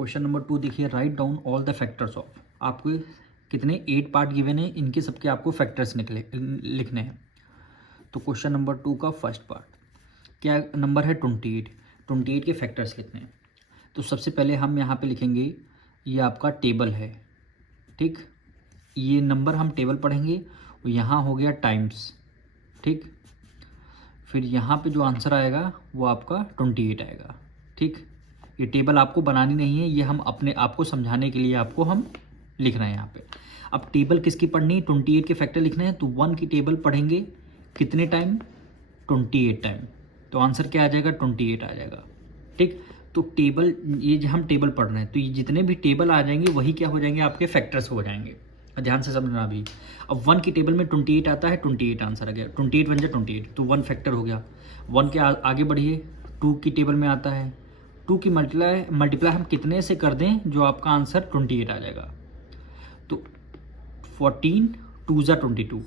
Question number 2 देखिए, write down all the factors of. आपको कितने 8 पार्ट गिवन है, इनके सबके आपको फैक्टर्स लिखने हैं। तो क्वेश्चन नंबर 2 का फर्स्ट पार्ट क्या नंबर है 28। 28 के फैक्टर्स लिखने हैं। तो सबसे पहले हम यहाँ पे लिखेंगे, ये आपका टेबल है, ठीक। ये नंबर हम टेबल पढ़ेंगे और यहाँ हो गया टाइम्स, ठीक। फिर यहाँ पे जो आंसर आएगा वो आपका 28 आएगा, ठीक। ये टेबल आपको बनानी नहीं है, ये हम अपने आप को समझाने के लिए आपको हम लिख रहे हैं यहाँ पे। अब टेबल किसकी पढ़नी है, 28 के फैक्टर लिखने हैं। तो 1 की टेबल पढ़ेंगे कितने टाइम, 28 टाइम। तो आंसर क्या आ जाएगा, 28 आ जाएगा, ठीक। तो टेबल, ये जो हम टेबल पढ़ रहे हैं, तो ये जितने भी टेबल आ जाएंगे वही क्या हो जाएंगे, आपके फैक्टर्स हो जाएंगे। ध्यान से समझना अभी। अब 1 की टेबल में 28 आता है, 28 आंसर आ गया। 28 बन जाए 28, तो 1 फैक्टर हो गया। 1 के आगे बढ़िए, 2 की टेबल में आता है। 2 की मल्टीप्लाई हम कितने से कर दें जो आपका आंसर 28 आ जाएगा। तो 14 2 जा 22,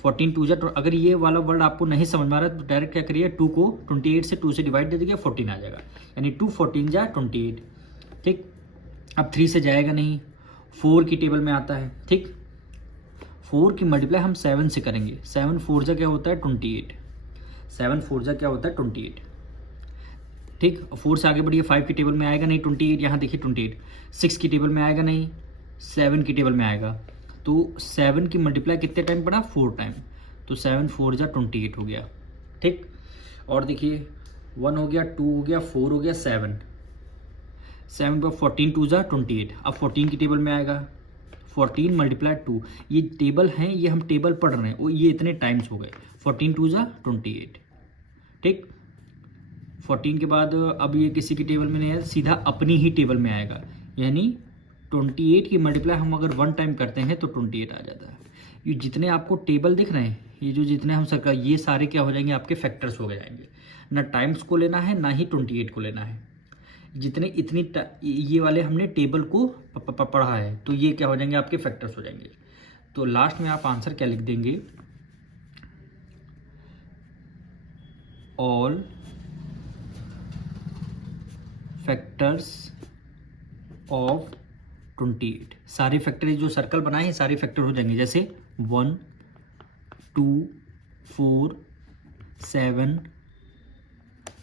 14 2 जा। अगर ये वाला वर्ड आपको नहीं समझ में आ रहा है तो डायरेक्ट क्या करिए, 2 को 28 से 2 से डिवाइड दे दीजिए, 14 आ जाएगा। यानी 2 14 जा 28, ठीक। अब 3 से जाएगा नहीं, 4 की टेबल में आता है, ठीक। 4 की मल्टीप्लाई हम 7 से करेंगे। 7 4 जा क्या होता है 28, 7 4 जा क्या होता है 28, ठीक। 4 से आगे बढ़िए, 5 की टेबल में आएगा नहीं 28, यहाँ देखिए 28। 6 की टेबल में आएगा नहीं, 7 की टेबल में आएगा। तो 7 की मल्टीप्लाई कितने टाइम पड़ा, 4 टाइम। तो 7 4 जा 28 हो गया, ठीक। और देखिए 1 हो गया, 2 हो गया, 4 हो गया, 7 पर 14 2 जा 28। अब 14 की टेबल में आएगा, 14 मल्टीप्लाई 2। ये टेबल हैं, ये हम टेबल पढ़ रहे हैं, और ये इतने टाइम्स हो गए। 14 2 जा 28, ठीक। 14 के बाद अब ये किसी की टेबल में नहीं है, सीधा अपनी ही टेबल में आएगा। यानी 28 की मल्टीप्लाई हम अगर 1 टाइम करते हैं तो 28 आ जाता है। ये जितने आपको टेबल दिख रहे हैं, ये जो जितने हम सर्कल, ये सारे क्या हो जाएंगे, आपके फैक्टर्स हो जाएंगे। ना टाइम्स को लेना है, ना ही 28 को लेना है। जितने ये वाले हमने टेबल को पढ़ा है, तो ये क्या हो जाएंगे, आपके फैक्टर्स हो जाएंगे। तो लास्ट में आप आंसर क्या लिख देंगे, ऑल फैक्टर्स ऑफ 28। सारे फैक्टर जो सर्कल बनाए हैं सारे फैक्टर हो जाएंगे, जैसे 1 2 4 7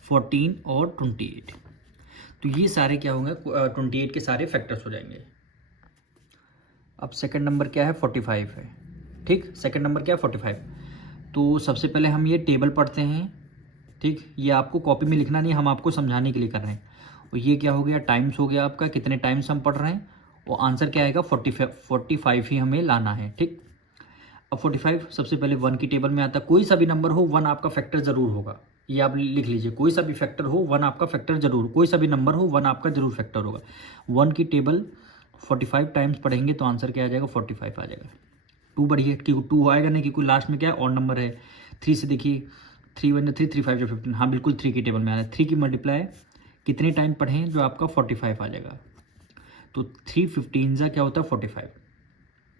14 और 28। तो ये सारे क्या होंगे, 28 के सारे फैक्टर्स हो जाएंगे। अब सेकंड नंबर क्या है, 45 है, ठीक। सेकंड नंबर क्या है, 45। तो सबसे पहले हम ये टेबल पढ़ते हैं, ठीक। ये आपको कॉपी में लिखना नहीं, हम आपको समझाने के लिए कर रहे हैं। और ये क्या हो गया, टाइम्स हो गया आपका, कितने टाइम्स हम पढ़ रहे हैं। और आंसर क्या आएगा, 45 ही हमें लाना है, ठीक। अब 45 सबसे पहले 1 की टेबल में आता है। कोई सा भी नंबर हो 1 आपका फैक्टर जरूर होगा, ये आप लिख लीजिए। कोई सा भी फैक्टर हो 1 आपका फैक्टर जरूर, कोई सा भी नंबर हो 1 आपका जरूर फैक्टर होगा। 1 की टेबल 45 टाइम्स पढ़ेंगे तो आंसर क्या आ जाएगा, 45 आ जाएगा। 2 बढ़िए, क्योंकि 2 आएगा नहीं, क्योंकि लास्ट में क्या है, और नंबर है। 3 से देखिए, 3 1 3 3 5 15, हाँ बिल्कुल 3 की टेबल में आ रहा है। 3 की मल्टीप्लाई कितने टाइम पढ़ें जो आपका 45 आ जाएगा। तो 3 15 जा क्या होता है 45।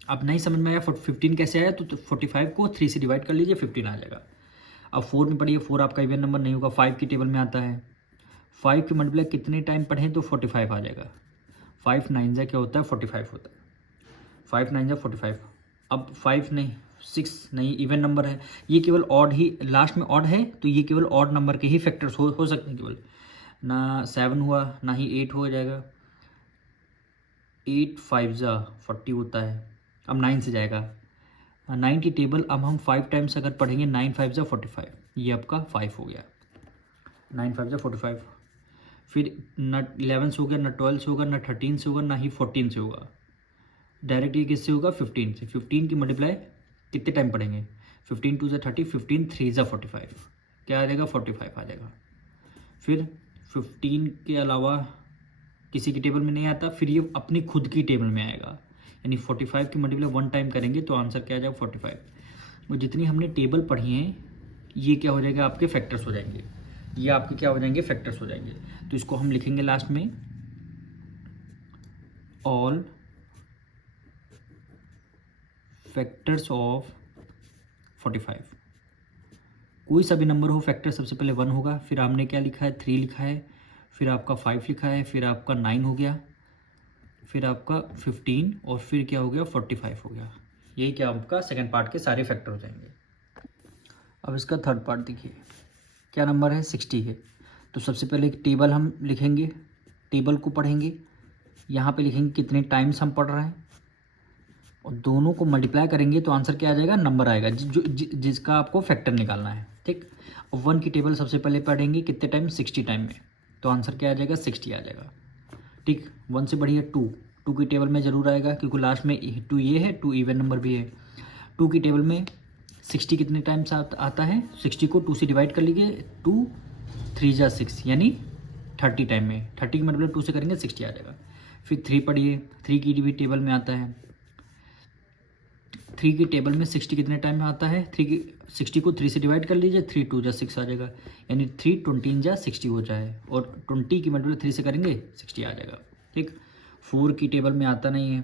अब नहीं समझ में आया 15 कैसे आया, तो 45 को 3 से डिवाइड कर लीजिए, 15 आ जाएगा। अब 4 में पढ़िए, 4 आपका इवन नंबर नहीं होगा, 5 की टेबल में आता है। 5 की मल्टीप्लाई कितने टाइम पढ़ें तो 45 आ जाएगा। 5 9 जा क्या होता है 45 होता है, 5 9 जा 45। अब 5 नहीं 6 नहीं, इवन नंबर है, ये केवल ऑड ही, लास्ट में ऑड है तो ये केवल ऑड नंबर के ही फैक्टर्स हो सकते हैं केवल। ना 7 हुआ, ना ही 8 हो जाएगा। 8 5 जा 40 होता है। अब 9 से जाएगा, 9 की टेबल अब हम 5 टाइम्स अगर पढ़ेंगे, 9 5 जा 45, ये आपका 5 हो गया। 9 5 जा 45। फिर ना 11 से हो गया, ना 12 से होगा, ना 13 से होगा, ना ही 14 से होगा। डायरेक्ट ये किससे होगा, 15 से। 15 की मल्टीप्लाई कितने टाइम पढ़ेंगे, 15 2 जा 30, 15 3 जा 45, क्या आ जाएगा 45 आ जाएगा। फिर 15 के अलावा किसी की टेबल में नहीं आता, फिर ये अपनी खुद की टेबल में आएगा। यानी 45 की मल्टीप्लाई 1 टाइम करेंगे तो आंसर क्या आ जाएगा 45। और जितनी हमने टेबल पढ़ी हैं ये क्या हो जाएगा, आपके फैक्टर्स हो जाएंगे। ये आपके क्या हो जाएंगे, फैक्टर्स हो जाएंगे। तो इसको हम लिखेंगे लास्ट में, ऑल फैक्टर्स ऑफ 45। कोई सा भी नंबर हो, फैक्टर सबसे पहले 1 होगा, फिर आपने क्या लिखा है 3 लिखा है, फिर आपका 5 लिखा है, फिर आपका 9 हो गया, फिर आपका 15 और फिर क्या हो गया 45 हो गया। यही क्या आपका सेकंड पार्ट के सारे फैक्टर हो जाएंगे। अब इसका थर्ड पार्ट देखिए, क्या नंबर है 60 है। तो सबसे पहले एक टेबल हम लिखेंगे, टेबल को पढ़ेंगे, यहाँ पे लिखेंगे कितने टाइम्स हम पढ़ रहे हैं और दोनों को मल्टीप्लाई करेंगे तो आंसर क्या आ जाएगा, नंबर आएगा जिसका आपको फैक्टर निकालना है। ठीक, और 1 की टेबल सबसे पहले पढ़ेंगे कितने टाइम, 60 टाइम में, तो आंसर क्या आ जाएगा 60 आ जाएगा। ठीक, 1 से बढ़िया 2 की टेबल में ज़रूर आएगा क्योंकि लास्ट में 2 ये है, 2 इवन नंबर भी है। 2 की टेबल में 60 कितने टाइम्स आता है, 60 को 2 से डिवाइड कर लीजिए, 2 3 जा 6 यानी 30 टाइम में, 30 की मतलब 2 से करेंगे 60 आ जाएगा। फिर 3 पढ़िए, 3 की भी टेबल में आता है, 3 की टेबल में 60 कितने टाइम में आता है, 60 को 3 से डिवाइड कर लीजिए, 3 2 जा 6 आ जाएगा, यानी 3 20 जा 60 हो जाए, और 20 की मल्टीप्लाई 3 से करेंगे 60 आ जाएगा। ठीक, 4 की टेबल में आता नहीं है,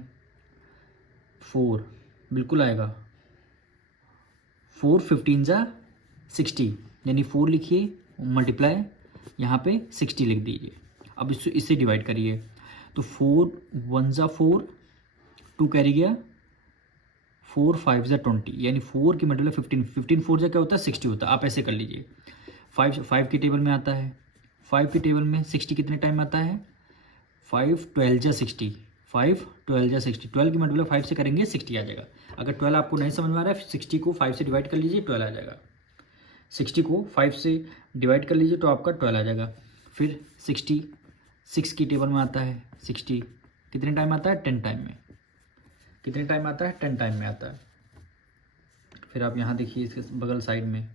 4 बिल्कुल आएगा, 4 15 जा 60 यानी 4 लिखिए, मल्टीप्लाई यहाँ पे 60 लिख दीजिए। अब इससे डिवाइड करिए, तो 4 1 जा 4, 2 कैरी गया, 4 5 जा 20 यानी 4 की मल्टीप्लाई 15, 15 4 जा क्या होता है 60 होता है। आप ऐसे कर लीजिए। 5 की टेबल में आता है, 5 की टेबल में 60 कितने टाइम आता है, 5 12 जा 60, 5 12 जा 60, 12 की मल्टीप्लाई 5 से करेंगे 60 आ जाएगा। अगर 12 आपको नहीं समझ में आ रहा है, 60 को 5 से डिवाइड कर लीजिए, 12 आ जाएगा। 60 को 5 से डिवाइड कर लीजिए तो आपका 12 आ जाएगा। फिर 6 की टेबल में आता है, 60 कितने टाइम आता है, 10 टाइम में, कितने टाइम आता है, 10 टाइम में आता है। फिर आप यहाँ देखिए इसके बगल साइड में,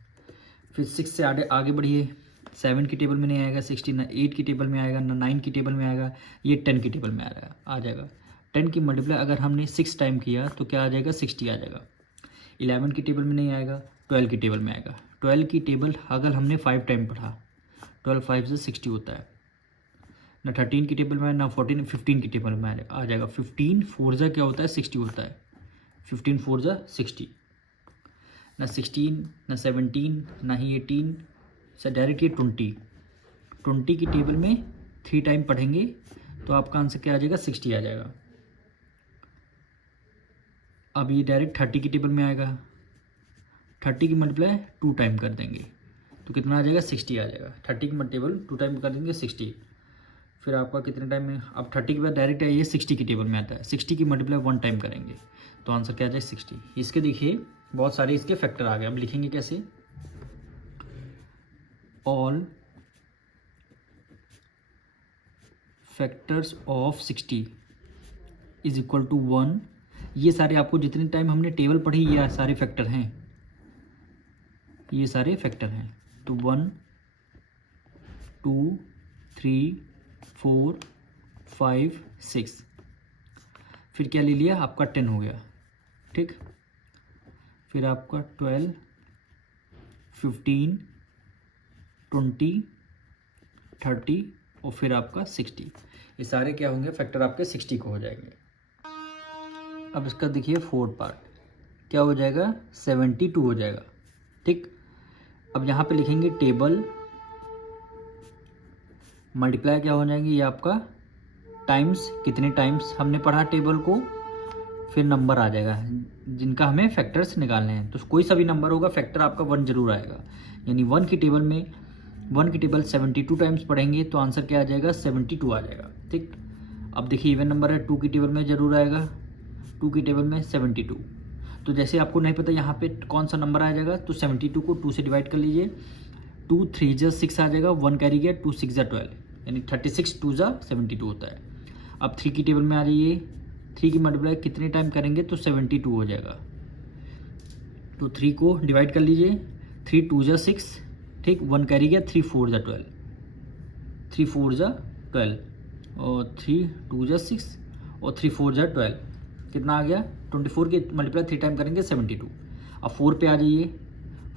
फिर 6 से आगे बढ़िए, 7 की टेबल में नहीं आएगा 60, ना 8 की टेबल में आएगा, ना 9 की टेबल में आएगा, ये 10 की टेबल में आ जाएगा। 10 की मल्टीप्लाई अगर हमने 6 टाइम किया तो क्या आ जाएगा, 60 आ जाएगा। 11 की टेबल में नहीं आएगा, 12 की टेबल में आएगा। 12 की टेबल अगर हमने 5 टाइम पढ़ा, 12 5 से 60 होता है। ना 13 की टेबल में, ना 14 15 की टेबल में आ जाएगा। 15 4 जा क्या होता है, 60 होता है, 15 4 जा 60। ना 16, ना 17, ना ही 18 से डायरेक्ट ये 20 की टेबल में 3 टाइम पढ़ेंगे तो आपका आंसर क्या आ जाएगा, 60 आ जाएगा। अब ये डायरेक्ट 30 की टेबल में आएगा, 30 की मल्टीप्लाई 2 टाइम कर देंगे तो कितना आ जाएगा, 60 आ जाएगा। 30 की टेबल 2 टाइम कर देंगे 60। फिर आपका कितने टाइम में, अब 30 के बाद डायरेक्ट ये 60 की टेबल में आता है, 60 की मल्टीप्लाई 1 टाइम करेंगे तो आंसर क्या आ जाए 60। इसके देखिए बहुत सारे इसके फैक्टर आ गए। अब लिखेंगे कैसे, all factors of 60 is equal to 1। ये सारे आपको जितने टाइम हमने टेबल पढ़ी ये सारे फैक्टर हैं, ये सारे फैक्टर हैं। तो 1 2 3 4 5 6, फिर क्या ले लिया आपका 10 हो गया। ठीक, फिर आपका 12 15 20 30 और फिर आपका 60। ये सारे क्या होंगे, फैक्टर आपके 60 को हो जाएंगे। अब इसका देखिए फोर्थ पार्ट क्या हो जाएगा, 72 हो जाएगा। ठीक, अब यहाँ पे लिखेंगे टेबल, मल्टीप्लाई क्या हो जाएंगे, ये आपका टाइम्स, कितने टाइम्स हमने पढ़ा टेबल को, फिर नंबर आ जाएगा जिनका हमें फैक्टर्स निकालने हैं। तो कोई सा भी नंबर होगा फैक्टर आपका 1 जरूर आएगा, यानी 1 की टेबल में 1 की टेबल 72 टाइम्स पढ़ेंगे तो आंसर क्या आ जाएगा, 72 आ जाएगा। ठीक, अब देखिए इवन नंबर है, 2 की टेबल में ज़रूर आएगा, 2 की टेबल में 72। तो जैसे आपको नहीं पता यहाँ पे कौन सा नंबर आ जाएगा, तो 72 को 2 से डिवाइड कर लीजिए, 2 3 जा 6 आ जाएगा, 1 कैरी गया, 2 6 जा 12 यानी 36 2 जा 72 होता है। अब 3 की टेबल में आ जाइए, 3 की मल्टीप्लाई कितने टाइम करेंगे तो 72 हो जाएगा। तो 3 को डिवाइड कर लीजिए, 3 2 जा 6, ठीक, 1 कैरी गया, 3 4 जा 12, 3 4 जा 12 और 3 2 जा 6 और 3 4 जा 12, कितना आ गया 24 की मल्टीप्लाई 3 टाइम करेंगे 72। अब 4 पे आ जाइए,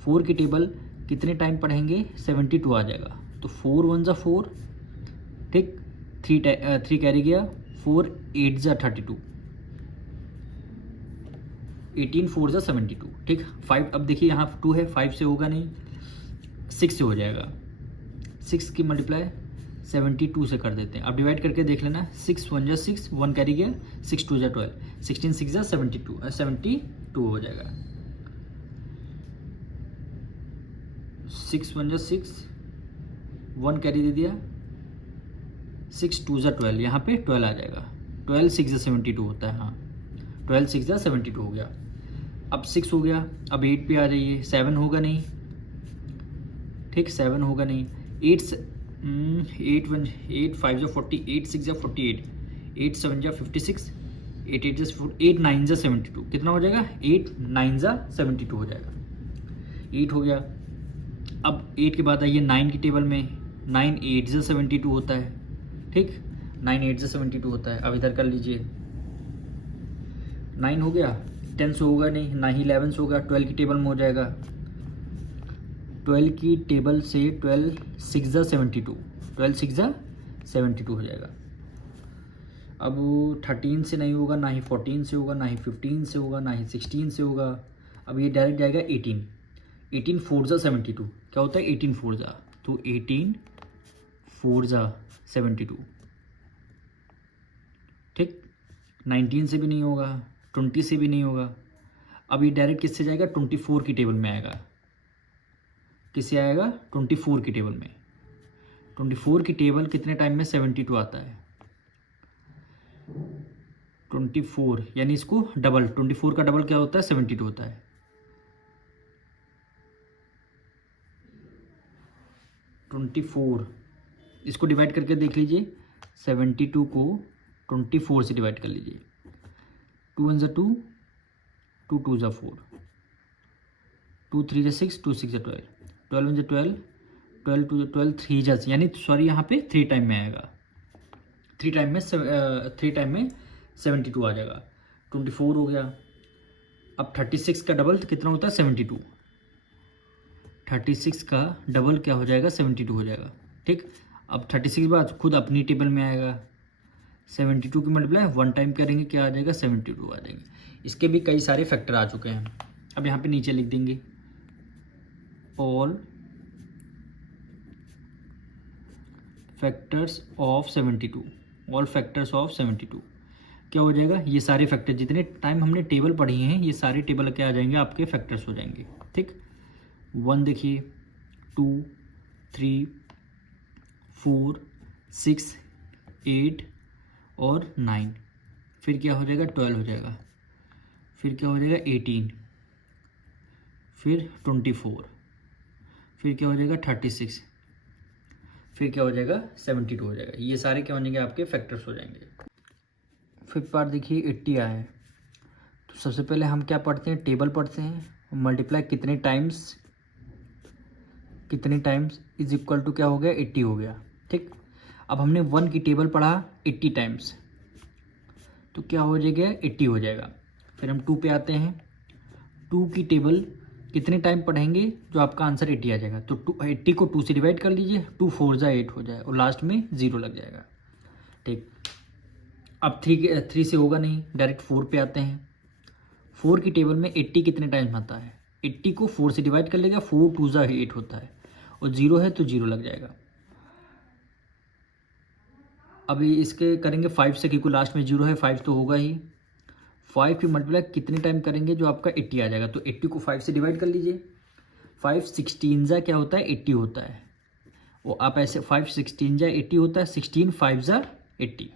4 की टेबल कितने टाइम पढ़ेंगे 72 आ जाएगा। तो 4 1 जा 4, ठीक, 3 कैरी गया, 4 8 जा 32, 18 4 जा 72। ठीक, 5, अब देखिए यहाँ 2 है, 5 से होगा नहीं, 6 से हो जाएगा। 6 की मल्टीप्लाई 72 से कर देते हैं। अब डिवाइड करके देख लेना, 6 1 जा 6, 1 कैरी गया, 6 2 जा 12, 16 6 जा 72 हो जाएगा। 6 1 जा 6, 1 कैरी दे दिया, 6 2 जा 12, यहाँ पे 12 आ जाएगा। 12 6 जा 72 होता है, हाँ 12 6 जा 72 हो गया। अब 6 हो गया, अब 8 पे आ जाइए, 7 होगा नहीं, ठीक 7 होगा नहीं। 8 5 जा 40, 8 6 जा 48, 8 7 जा 56, 8 8 जा 8 9 जा 72, कितना हो जाएगा? 8 9 जा 72 हो जाएगा। 8 हो गया। अब 8 के बाद आइए 9 की टेबल में, 9 8 जा 72 होता है, ठीक 9 8 जा 72 होता है। अब इधर कर लीजिए, 9 हो गया, 10 से होगा नहीं, ना ही 11 से होगा, 12 की टेबल में हो जाएगा। 12 की टेबल से 12 6 जा 72, 12 6 जा 72 हो जाएगा। अब 13 से नहीं होगा, ना ही 14 से होगा, ना ही 15 से होगा, ना ही 16 से होगा। अब ये डायरेक्ट जाएगा 18, 18 4 जा 72, क्या होता है 18 4 जा, तो 18 4 जा 72, ठीक 19 से भी नहीं होगा, 20 से भी नहीं होगा। अब ये डायरेक्ट किससे जाएगा? 24 की टेबल में आएगा। किससे आएगा? 24 की टेबल में। 24 की टेबल कितने टाइम में 72 आता है? 24 यानी इसको डबल, 24 का डबल क्या होता है? 72 होता है। इसको डिवाइड करके देख लीजिए, 72 को 24 से डिवाइड कर लीजिए। 2 1 जा 2, 2 2 जा 4, 2 3 जा 6, 2 6 जा 12, 12 1 जा 12, 12 2 जा 12, 3 जा, यानी सॉरी यहाँ पे 3 टाइम में आएगा। 3 टाइम में 72 आ जाएगा। 24 हो गया। अब 36 का डबल कितना होता है? 72। 36 का डबल क्या हो जाएगा? 72 हो जाएगा, ठीक। अब 36 के बाद खुद अपनी टेबल में आएगा। 72 की मल्टीप्लाई 1 टाइम करेंगे, क्या आ जाएगा? 72 आ जाएंगे। इसके भी कई सारे फैक्टर आ चुके हैं। अब यहाँ पे नीचे लिख देंगे all factors of 72, all factors of 72 क्या हो जाएगा? ये सारे फैक्टर जितने टाइम हमने टेबल पढ़ी हैं, ये सारे टेबल क्या आ जाएंगे? आपके फैक्टर्स हो जाएंगे, ठीक। 1 देखिए, 2 3 4 6 8 और 9, फिर क्या हो जाएगा? 12 हो जाएगा, फिर क्या हो जाएगा? 18, फिर 24, फिर क्या हो जाएगा? 36, फिर क्या हो जाएगा? 72 हो जाएगा। ये सारे क्या हो जाएंगे? आपके फैक्टर्स हो जाएंगे। फिफ्थ पार्ट देखिए, 80 आया है, तो सबसे पहले हम क्या पढ़ते हैं? टेबल पढ़ते हैं। मल्टीप्लाई कितने टाइम्स इज इक्वल टू क्या हो गया? 80 हो गया, ठीक। अब हमने 1 की टेबल पढ़ा 80 टाइम्स, तो क्या हो जाएगा? 80 हो जाएगा। फिर हम 2 पे आते हैं। 2 की टेबल कितने टाइम पढ़ेंगे जो आपका आंसर 80 आ जाएगा? तो 80 को 2 से डिवाइड कर लीजिए, 2 4 जा 8 हो जाए और लास्ट में 0 लग जाएगा, ठीक। अब 3 से होगा नहीं, डायरेक्ट 4 पे आते हैं। 4 की टेबल में 80 कितने टाइम आता है? 80 को 4 से डिवाइड कर लेगा, 4 2 जा 8 होता है और 0 है तो 0 लग जाएगा। अभी इसके करेंगे 5 से, क्योंकि लास्ट में 0 है, 5 तो होगा ही। 5 की मल्टीप्लाई कितने टाइम करेंगे जो आपका 80 आ जाएगा? तो 80 को 5 से डिवाइड कर लीजिए। 5 16 जा क्या होता है? 80 होता है। वो आप ऐसे 5 16 जा 80 होता है, 16 5 जा 80,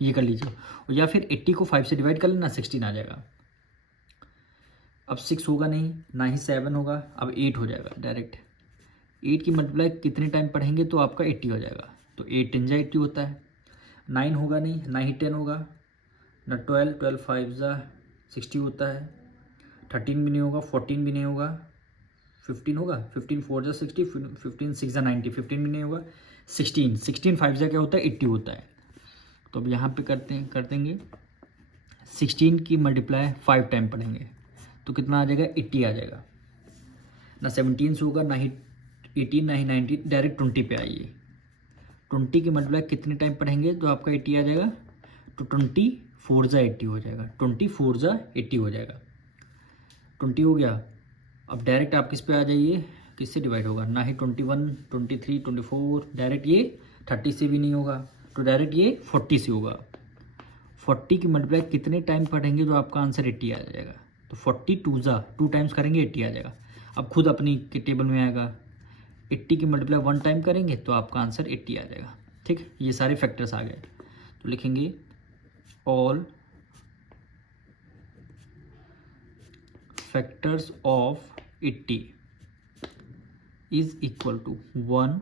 ये कर लीजिए। और या फिर 80 को 5 से डिवाइड कर लेना, 16 आ जाएगा। अब 6 होगा नहीं, ना ही 7 होगा, अब 8 हो जाएगा डायरेक्ट। 8 की मल्टीप्लाई कितने टाइम पढ़ेंगे तो आपका 80 हो जाएगा? तो 8 10 जा 80 होता है। 9 होगा नहीं, ना ही 10 होगा, ना 12 5 जा 60 होता है। 13 भी नहीं होगा, 14 भी नहीं होगा, 15 होगा, 15 4 जा 60, 15 6 जा 90, 15 भी नहीं होगा। 16 5 जा क्या होता है? 80 होता है। तो अब यहाँ पे कर देंगे 16 की मल्टीप्लाई 5 टाइम पढ़ेंगे तो कितना आ जाएगा? 80 आ जाएगा। ना 17 से होगा, ना ही 18, ना ही 19, डायरेक्ट 20 पे आइए। 20 की मल्टीप्लाई कितने टाइम पढ़ेंगे तो आपका 80 आ जाएगा? तो 20 4 जा 80 हो जाएगा, 20 4 जा 80 हो जाएगा। 20 हो गया। अब डायरेक्ट आप किस पे आ जाइए? किससे डिवाइड होगा? ना ही 21 23 24, डायरेक्ट ये 30 से भी नहीं होगा, तो डायरेक्ट ये 40 से होगा। 40 की मल्टीप्लाई कितने टाइम पढ़ेंगे जो आपका आंसर 80 आ जाएगा। तो 40 2 टाइम्स करेंगे 80 आ जाएगा। अब खुद अपनी के टेबल में आएगा, 80 की मल्टीप्लाई 1 टाइम करेंगे तो आपका आंसर 80 आ जाएगा। ठीक, ये सारे फैक्टर्स आ गए। तो लिखेंगे all factors of 80 is equal to 1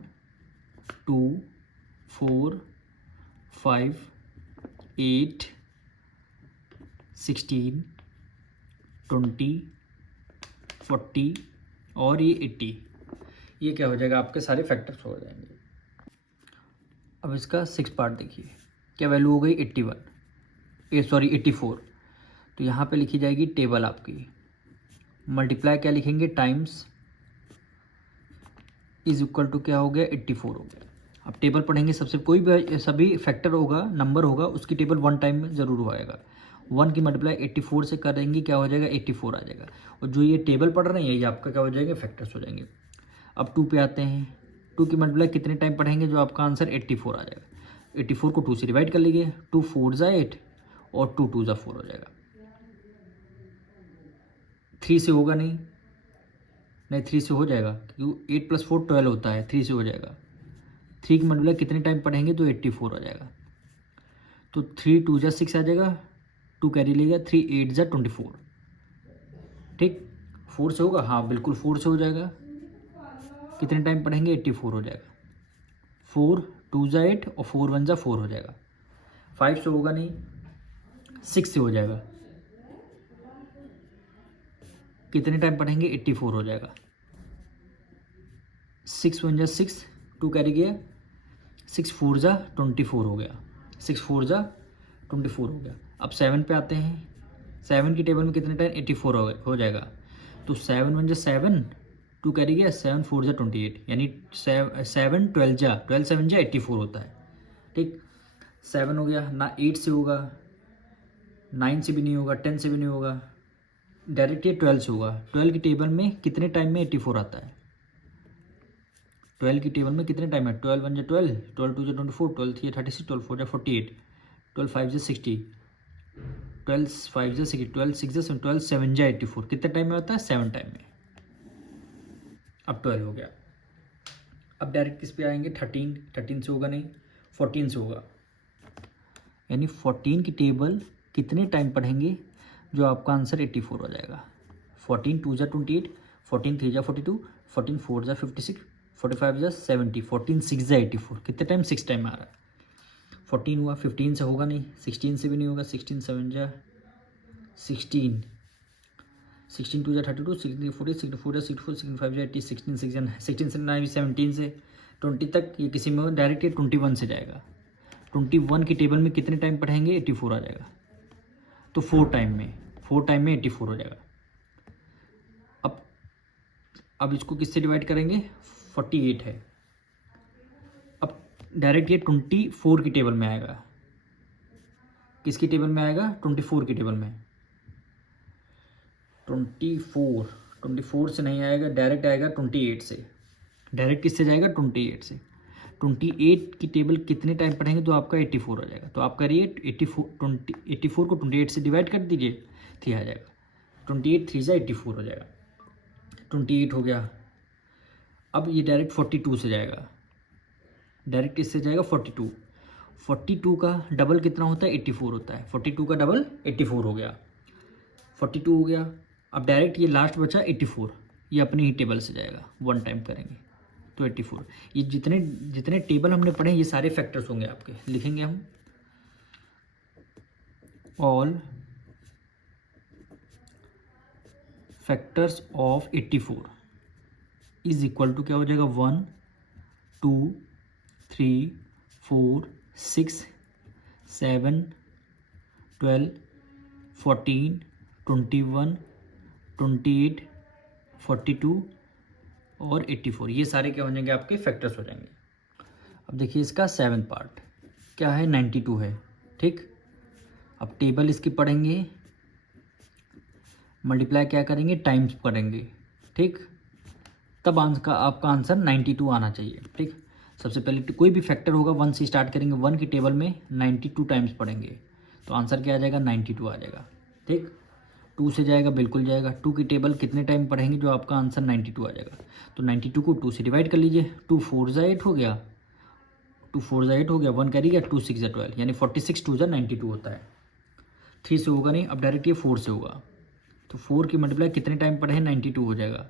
2 4 5 8 16 20 40 और ये 80। ये क्या हो जाएगा, आपके सारे फैक्टर्स हो जाएंगे। अब इसका 6 पार्ट देखिए, क्या वैल्यू हो गई 84। तो यहाँ पे लिखी जाएगी टेबल आपकी, मल्टीप्लाई क्या लिखेंगे टाइम्स, इज इक्वल टू क्या हो गया 84 हो गया। अब टेबल पढ़ेंगे, सबसे कोई भी सभी फैक्टर होगा, नंबर होगा, उसकी टेबल 1 टाइम में ज़रूर आएगा। 1 की मल्टीप्लाई 84 से करेंगे, क्या हो जाएगा 84 आ जाएगा। और जो ये टेबल पढ़ रहे हैं ये आपका क्या हो जाएगा, फैक्टर्स हो जाएंगे। अब 2 पे आते हैं, 2 की मल्टीप्लाई कितने टाइम पढ़ेंगे जो आपका आंसर 84 आ जाएगा। 84 को 2 से डिवाइड कर लीजिए, 2 4 ज़ा 8 और 2 2 ज़ा 4 हो जाएगा। 3 से होगा नहीं, 3 से हो जाएगा क्योंकि 8 + 4 12 होता है, 3 से हो जाएगा। 3 की मल्टीप्लाई कितने टाइम पढ़ेंगे तो 84 हो जाएगा। तो 3 2 ज़ा 6 आ जाएगा, 2 कैरी लेगा, 3 8 ज़ा 24। ठीक, 4 से होगा, हाँ बिल्कुल 4 से हो जाएगा। कितने टाइम पढ़ेंगे 84 हो जाएगा। 4 2 ज़ा 8 और 4 1 ज़ा 4 हो जाएगा। 5 से होगा नहीं, 6 से हो जाएगा। कितने टाइम पढ़ेंगे 84 हो जाएगा। 6 1 ज़ा 6, 2 कैरी गया, 6 4 ज़ा 24 हो गया, 6 4 ज़ा 24 हो गया। अब 7 पे आते हैं, 7 की टेबल में कितने टाइम 84 हो जाएगा। तो 7 1 ज़ा 7, 2 कैरी गया, 7 4 ज़ा 28, यानी 7 12 ज़ा 12 7 ज़ा 84 होता है। ठीक, 7 हो गया ना, 8 से होगा, 9 से भी नहीं होगा, 10 से भी नहीं होगा, डायरेक्ट ये 12 से होगा। 12 की टेबल में कितने टाइम में 84 आता है। 12 की टेबल में कितने टाइम है, 12 1 ज़ा 12, 12 2 ज़ा 24, 12 3 ज़ा 36, 12 4 ज़ा 48, 12 5 ज़ा 60, 12 5 ज़ा 60, 12 6 ज़ा 7, 12 7 ज़ा 84। कितने टाइम में आता है, 7 टाइम में। अब 12 हो गया। अब डायरेक्ट किस पे आएंगे, 13 से होगा नहीं, 14 से होगा। यानी 14 की टेबल कितने टाइम पढ़ेंगे जो आपका आंसर 84 हो जाएगा। 14 2 ज़ा 28, 14 3 ज़ा 42, 14 4 ज़ा 56, 45 ज़ा 70, 14 6 ज़ा 84। कितने टाइम, 6 टाइम आ रहा है। 14 हुआ, 15 से होगा नहीं, 16 से भी नहीं होगा, 16 7 ज़ा 16, 16 2 ज़ा 32, 16 40, 64 ज़ा 64, 16 5 ज़ा 80, 16 6 ज़ा 16 से 9 17 से 20 तक, ये किसी में डायरेक्ट ये 21 से जाएगा। 21 की टेबल में कितने टाइम पढ़ेंगे 84 आ जाएगा। तो 4 टाइम में 84 हो जाएगा। अब इसको किससे डिवाइड करेंगे, 48 है। अब डायरेक्ट ये 24 की टेबल में आएगा। किसकी टेबल में आएगा, 24 की टेबल में। 24 से नहीं आएगा, डायरेक्ट आएगा 28 से। डायरेक्ट किससे जाएगा, 28 से। 28 की टेबल कितने टाइम पढ़ेंगे तो आपका 84 हो जाएगा। तो आप करिए 84 को 28 से डिवाइड कर दीजिए, 3 आ जाएगा। 28 3 ज़ा 84 हो जाएगा। 28 हो गया। अब ये डायरेक्ट 42 से जाएगा। डायरेक्ट किससे जाएगा, 42 का डबल कितना होता है, 84 होता है। 42 का डबल 84 हो गया। 42 हो गया। अब डायरेक्ट ये लास्ट बचा 84, ये अपनी ही टेबल से जाएगा, 1 टाइम करेंगे तो 84। ये जितने टेबल हमने पढ़े ये सारे फैक्टर्स होंगे आपके। लिखेंगे हम all factors of 84 is equal to क्या हो जाएगा, 1 2 3 4 6 7 12 14 21 28 42 और 84। ये सारे क्या हो जाएंगे, आपके फैक्टर्स हो जाएंगे। अब देखिए इसका 7 पार्ट क्या है, 92 है। ठीक, अब टेबल इसकी पढ़ेंगे, मल्टीप्लाई क्या करेंगे, टाइम्स करेंगे। ठीक, तब आपका आंसर 92 आना चाहिए। ठीक, सबसे पहले कोई भी फैक्टर होगा 1 से स्टार्ट करेंगे, 1 की टेबल में 92 टाइम्स पढ़ेंगे तो आंसर क्या आ जाएगा 92 आ जाएगा। ठीक, 2 से जाएगा, बिल्कुल जाएगा। 2 की टेबल कितने टाइम पढ़ेंगे जो आपका आंसर 92 आ जाएगा। तो 92 को 2 से डिवाइड कर लीजिए, 2 4 ज़ा 8 हो गया, 2 4 ज़ा 8 हो गया, 1 कैरी गया, 2 6 ज़ा 12 यानी 46 2 ज़ा 92 होता है। 3 से होगा नहीं, अब डायरेक्ट ये 4 से होगा तो 4 की मल्टीप्लाई कितने टाइम पढ़े हैं 92 हो जाएगा,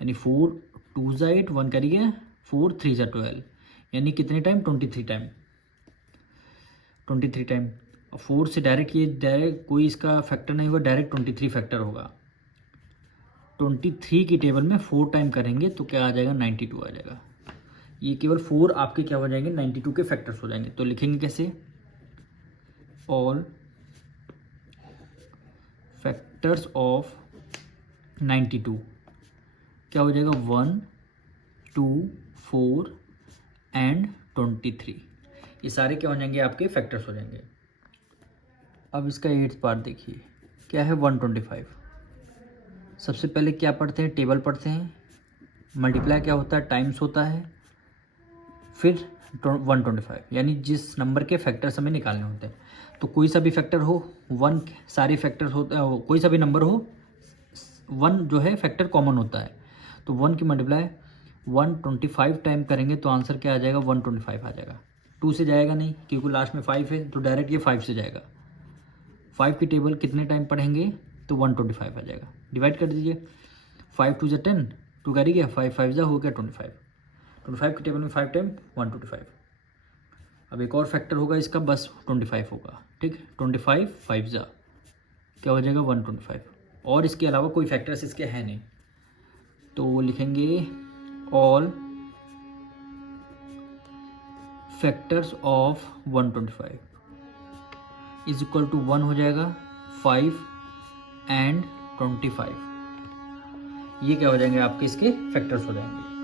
यानी 4 2 ज़ा 8, 1 कैरी गया, 4 3 ज़ा 12 यानी कितने टाइम 23 टाइम, 23 टाइम। 4 से डायरेक्ट कोई इसका फैक्टर नहीं होगा, डायरेक्ट 23 फैक्टर होगा। 23 की टेबल में 4 टाइम करेंगे तो क्या आ जाएगा 92 आ जाएगा। ये केवल 4 आपके क्या हो जाएंगे 92 के फैक्टर्स हो जाएंगे। तो लिखेंगे कैसे, ऑल फैक्टर्स ऑफ 92 क्या हो जाएगा 1 2 4 एंड 23, ये सारे क्या हो जाएंगे आपके फैक्टर्स हो जाएंगे। अब इसका 8th पार्ट देखिए क्या है 125। सबसे पहले क्या पढ़ते हैं, टेबल पढ़ते हैं, मल्टीप्लाई क्या होता है टाइम्स होता है, फिर 125 यानी जिस नंबर के फैक्टर्स हमें निकालने होते हैं। तो कोई सा भी फैक्टर हो 1, सारे फैक्टर्स होते हैं, कोई सा भी नंबर हो 1 जो है फैक्टर कॉमन होता है। तो 1 की मल्टीप्लाई 125 टाइम करेंगे तो आंसर क्या आ जाएगा 125 आ जाएगा। 2 से जाएगा नहीं क्योंकि लास्ट में 5 है तो डायरेक्ट ये 5 से जाएगा। 5 की टेबल कितने टाइम पढ़ेंगे तो 125 आ जाएगा। डिवाइड कर दीजिए, 5 2 ज़ा 10, 2 कैरी गया, 5 5 ज़ा हो गया 25 की टेबल में 5 टाइम 125। अब एक और फैक्टर होगा इसका बस 25 होगा। ठीक, 25 5 ज़ा क्या हो जाएगा 125, और इसके अलावा कोई फैक्टर्स इसके हैं नहीं। तो लिखेंगे all factors of 125 is equal to 1 हो जाएगा, 5 एंड 25, ये क्या हो जाएंगे आपके इसके फैक्टर्स हो जाएंगे।